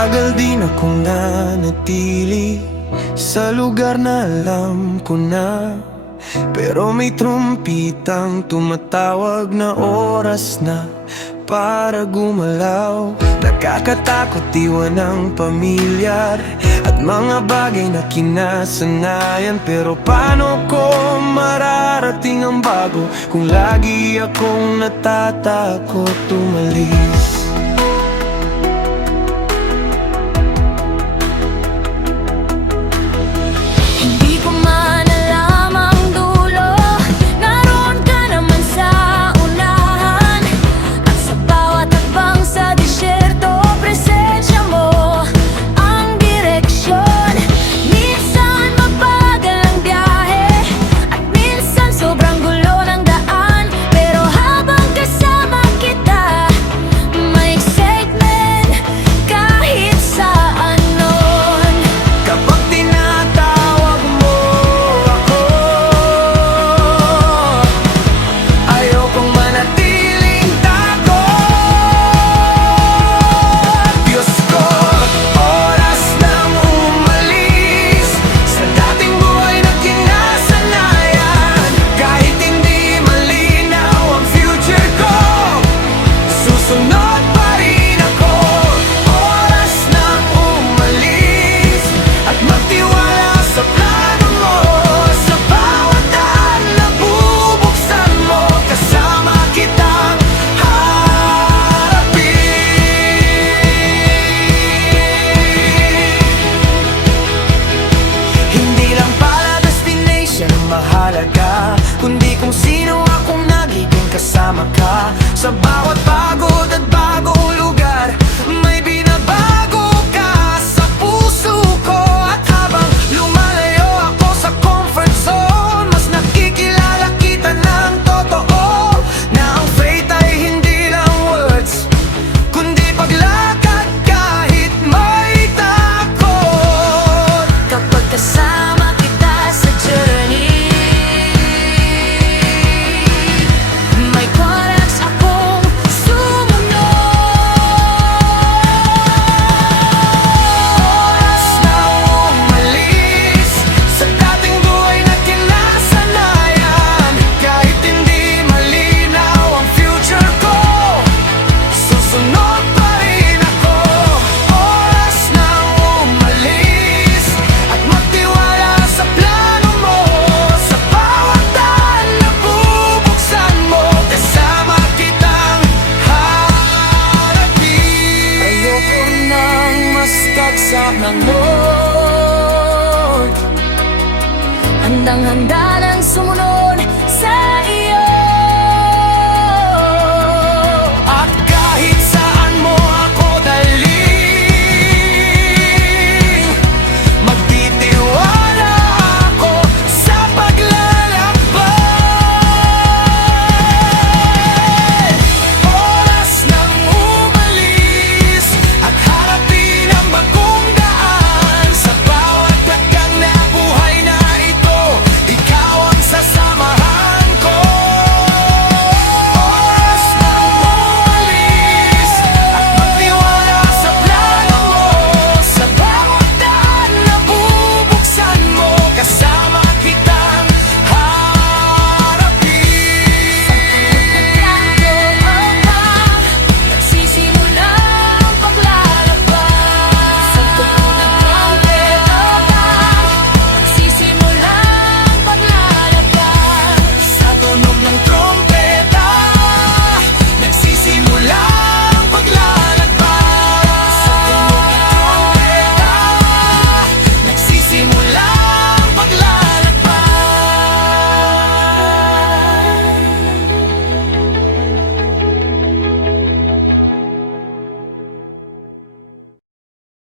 Matagal din akong nanatili sa lugar na alam ko na, pero may trumpitang tumatawag na oras na para gumalaw. Nakakatakot iwan ang pamilyar at mga bagay na kinasanayan, pero paano ko mararating ang bago kung lagi akong natatakot umalis? Kundi kung sino akong nagiging kasama ka. Sa bawat pagod at bagong lugar, may binabago ka sa puso ko. At habang lumalayo ako sa comfort zone, mas nakikilala kita ng totoo, na ang faith ay hindi lang words, kundi paglakad kahit may takot. Kapag kasama kita sa journey, ng Lord, handang-handa ng sumunod sa